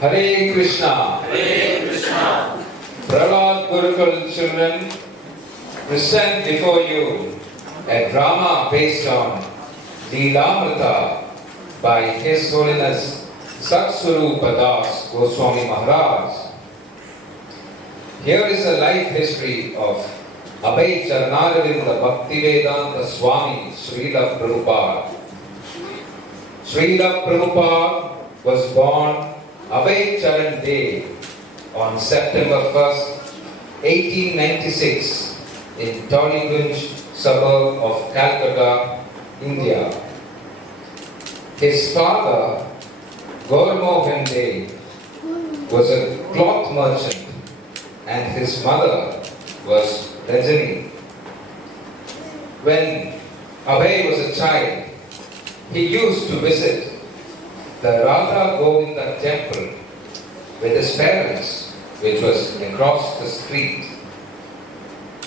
Hare Krishna. Hare Krishna. Prahlada Gurukul children, present before you a drama based on LILAMRITA by His Holiness Satsvarupa Goswami Maharaj. Here is a life history of Abhay Charanaravinda Bhaktisiddhanta Swami Srila Prabhupada. Srila Prabhupada was born Abhay Charan Day on September 1st, 1896 in Tollygunj suburb of Calcutta, India. His father, Gauramohan Dey, was a cloth merchant and his mother was Rajani. When Abhay was a child, he used to visit the Radha temple with his parents, which was across the street.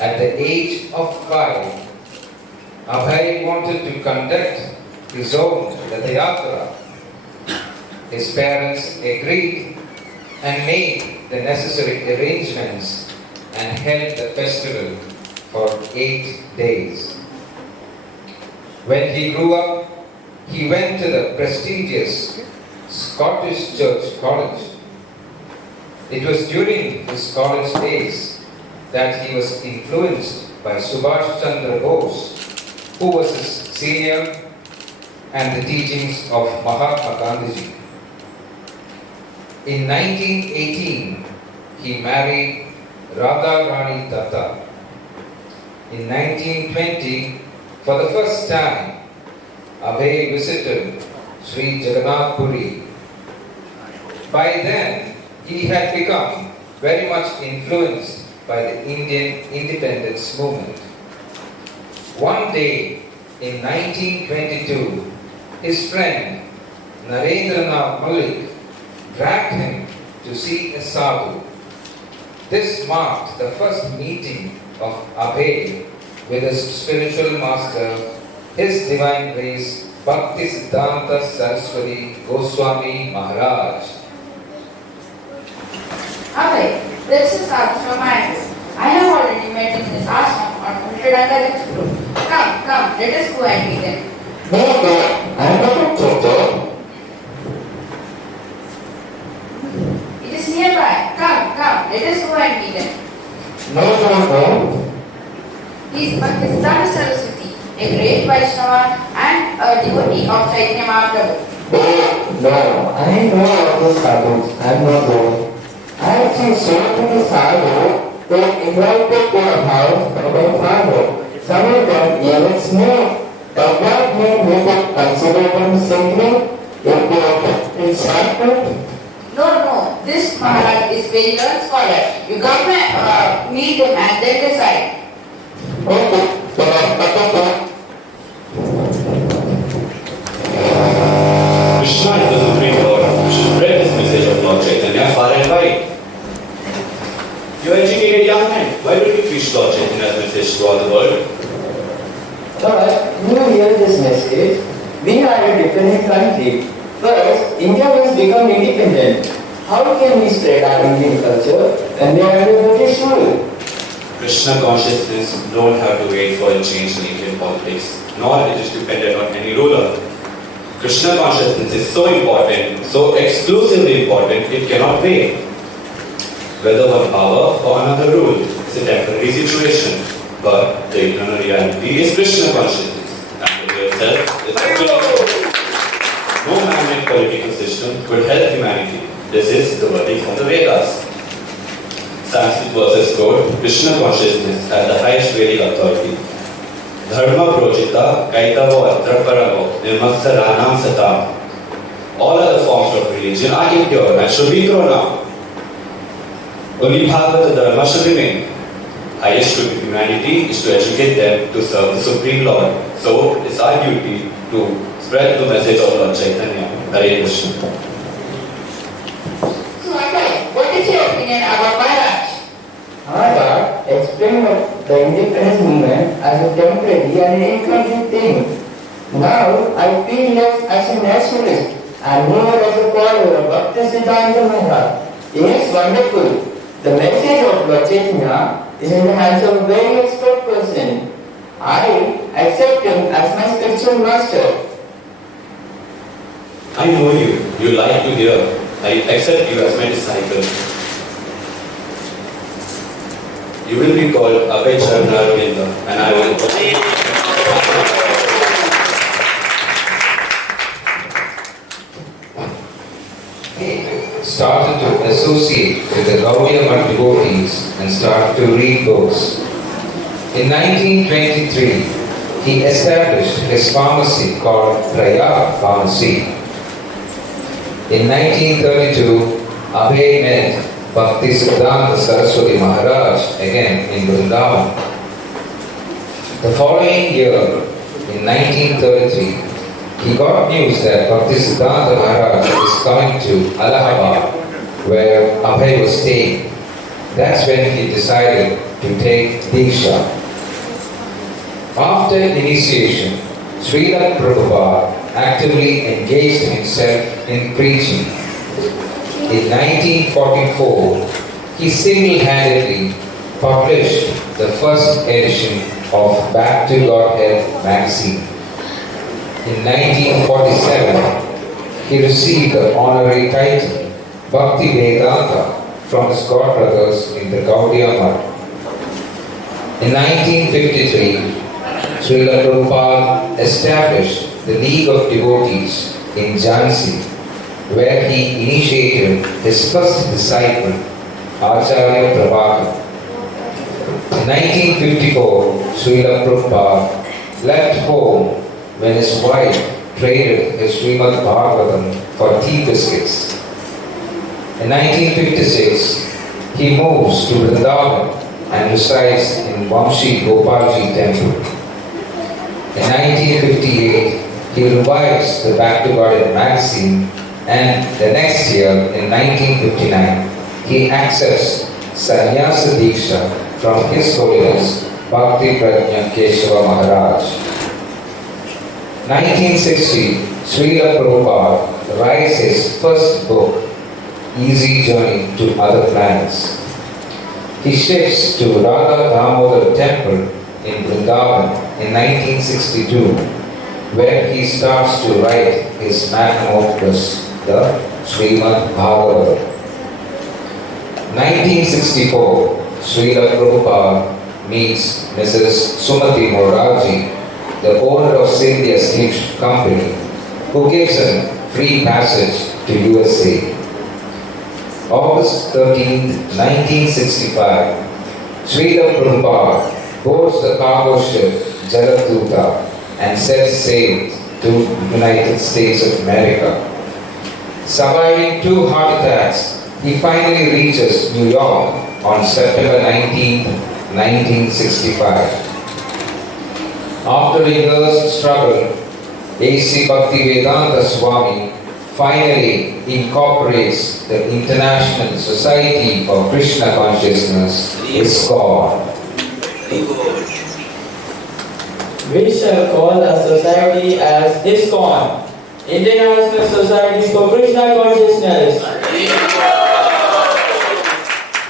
At the age of 5, Abhay wanted to conduct his own Radha Yatra. His parents agreed and made the necessary arrangements and held the festival for 8 days. When he grew up, he went to the prestigious Scottish Church College. It was during his college days that he was influenced by Subhash Chandra Bose, who was his senior, and the teachings of Mahatma Gandhi. In 1918, he married Radha Rani Datta. In 1920, for the first time, Abhay visited Sri Jagannath Puri. By then, he had become very much influenced by the Indian independence movement. One day in 1922, his friend Narendra Mullick dragged him to see a sadhu. This marked the first meeting of Abhay with his spiritual master, His Divine Grace Bhaktisiddhanta Sarasvati Goswami Maharaj. Abhay, this is Radha from my house. I have already met in this ashram on Prahlada Gurukul. Come, let us go and meet them. No, I am not a doctor. It is nearby. Come, let us go and meet them. No. He is Bhaktisiddhanta Saraswati, a great Vaishnava and a devotee of Chaitanya Mahaprabhu. No, I know all those sadhus. I am not going. I have seen so many sadhus who invited to our house by my father. Some of them even smoke. But what made me consider them simply important in Sanskrit? No, this Maharaj is very learned scholar. You come and meet him and then decide. Okay. Krishna is the Supreme Lord. You should spread this message of Lord Chaitanya far and wide. You are educated young man. Why don't you preach Lord Chaitanya's message to all the world? But you hear this message. We are a dependent country. First, India must become independent. How can we spread our Indian culture when they are under British rule? Krishna consciousness don't have to wait for a change in Indian politics, nor it is dependent on any ruler. Krishna consciousness is so important, so exclusively important, it cannot wait. Whether one power or another rule, it's a temporary situation. But the eternal reality is Krishna consciousness. And the real self is no man-made political system could help humanity. This is the verdict from the Vedas. Sanskrit verses quote Krishna consciousness as the highest Vedic authority. Dharma projita kaitavo atra paravo nirmatsaranam satam. All other forms of religion are impure and should be thrown out. Only Bhagavata Dharma should remain. Highest good of humanity is to educate them to serve the Supreme Lord. So it's our duty to spread the message of Lord Chaitanya. Hare Krishna. So Abhay, what is your opinion about Maharaj? Maharaj explained the independence movement as a temporary and incomplete thing. Now I feel less as a nationalist and here as a follower of Bhaktisiddhanta Maharaj. It is wonderful. The message of Lord Chaitanya is in the hands of a very expert person. I accept him as my spiritual master. I know you. You like to hear. I accept you as my disciple. You will be called Abhay Charanarvinda, and I will. Started to associate with the Gaudiya Math devotees and started to read books. In 1923, he established his pharmacy called Prahlada Pharmacy. In 1932, Abhay met Bhaktisiddhanta Sarasvati Maharaj again in Vrindavan. The following year, in 1933, he got news that Bhaktisiddhanta Maharaj is coming to Allahabad, where Abhay was staying. That's when he decided to take Diksha. After initiation, Srila Prabhupada actively engaged himself in preaching. In 1944, he single-handedly published the first edition of Back to Godhead magazine. In 1947, he received the honorary title Bhakti Vedanta from his godbrothers in the Gaudiya Math. In 1953, Srila Prabhupada established the League of Devotees in Jhansi, where he initiated his first disciple, Acharya Prabhupada. In 1954, Srila Prabhupada left home when his wife traded his Srimad Bhagavatam for tea biscuits. In 1956, he moves to Vrindavan and resides in Vamshi Gopalji temple. In 1958, he revives the Back to Godhead magazine, and the next year, in 1959, he accepts Sannyasa Diksha from His Holiness Bhakti Prajna Keshava Maharaj. 1960, Srila Prabhupada writes his first book, Easy Journey to Other Planets. He shifts to Radha Damodar Temple in Vrindavan in 1962, where he starts to write his magnum opus, the Srimad Bhagavatam. 1964, Srila Prabhupada meets Mrs. Sumati Moraji, the owner of Sindhya Steamship Company, who gives him free passage to USA. August 13, 1965, Srila Prabhupada boards the cargo ship Jaladuta and sets sail to United States of America. Surviving 2 heart attacks, he finally reaches New York on September 19, 1965. After a year's struggle, A.C. Bhaktivedanta Swami finally incorporates the International Society for Krishna Consciousness, ISKCON. We shall call the society as ISKCON, International Society for Krishna Consciousness.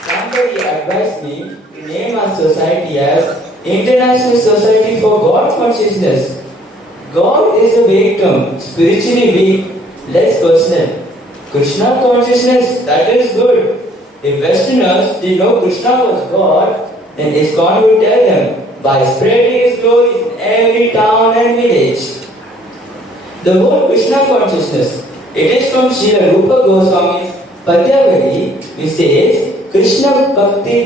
Somebody advised me to name our society as International Society for God Consciousness. God is a vague term, spiritually weak, less personal. Krishna consciousness, that is good. If Westerners did know Krishna was God, then ISKCON would tell them by spreading His glories in every town and village. The word Krishna consciousness, it is from Srila Rupa Goswami's Padyavali, which says Krishna Bhakti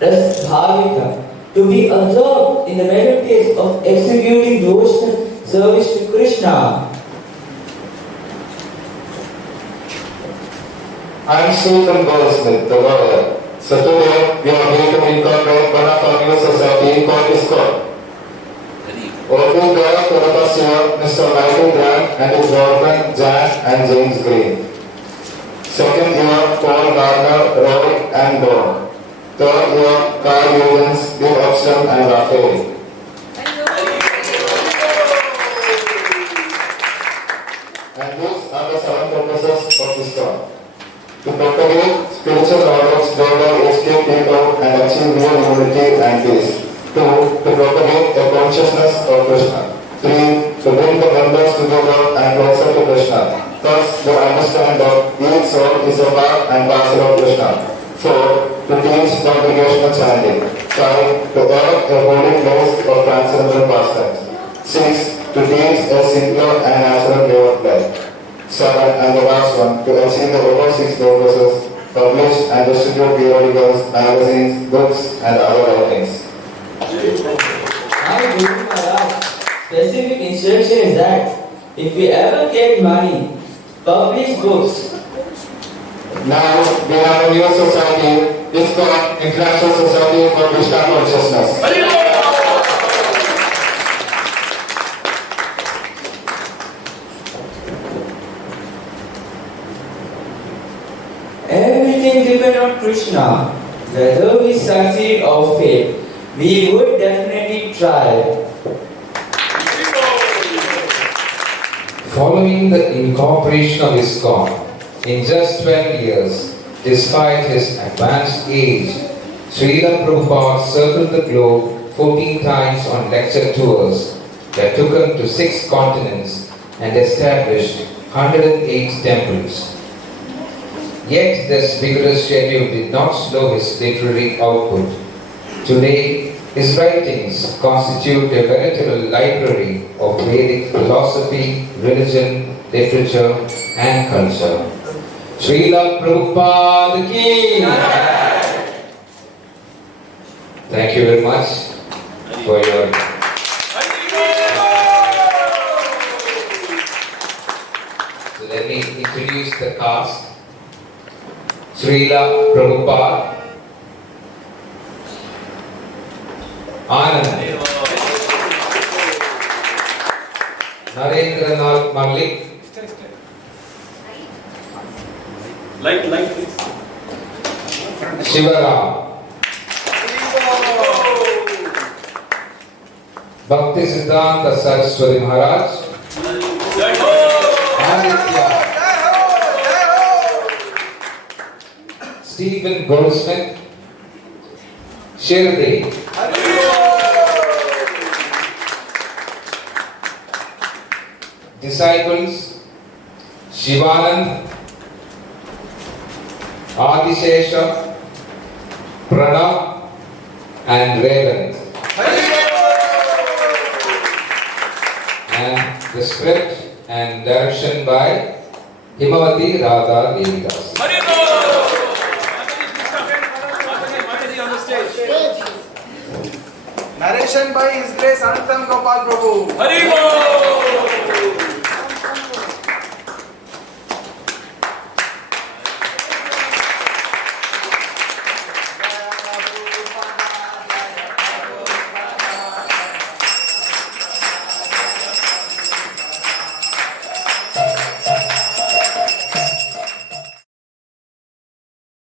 Ras Bhavita, to be observed in the melodies of executing devotional service to Krishna. I am Sue from Goldsmith, the lawyer. So today we are going to incorporate one of our new society called ISKCON. Opening there to us here, Mr. Michael Grant and his girlfriend Jack and James Green. Second year, Paul Gardner, Roy and Don. Third year, Carl Williams, Bill Upston and Raphael. And these are the 7 to propagate spiritual knowledge, thereby educate people and achieve real unity and peace. 2. To propagate the consciousness of Krishna. 3. To bring the members together and closer to Krishna. Thus, to understand that each soul is a part and parcel of Krishna. 4. To teach congregational chanting. 5. To earn a holy place of transcendental pastimes. 6. To teach a simpler and natural way of life. 7. And the last one, to achieve the over 6 purposes, publish and distribute periodicals, magazines, books, and other writings. My Guru Maharaj, specific instruction is that if we ever get money, publish books. Now we have a new society. It's called International Society for Krishna Consciousness. Everything depends on Krishna. Whether we succeed or fail, we would definitely try. Following the incorporation of ISKCON, in just 12 years, despite his advanced age, Srila Prabhupada circled the globe 14 times on lecture tours that took him to 6 continents and established 108 temples. Yet this vigorous schedule did not slow his literary output. Today, his writings constitute a veritable library of Vedic philosophy, religion, literature, and culture. Srila Prabhupada ki! Thank you very much for your. So let me introduce the cast. Srila Prabhupada, Anand, Narendra, Mullick, Light, please. Sivaram, Bhaktisiddhanta Sarasvati Maharaj, Adithya, Stephen Goldsmith, Shirdhi, disciples, Sivanand, Adiseshan, Pranav, and Revanth. And the script and direction by Himavati, Radha, Devi, Dasi. Narration by His Grace Anand Gopal Prabhu. Hare Krishna.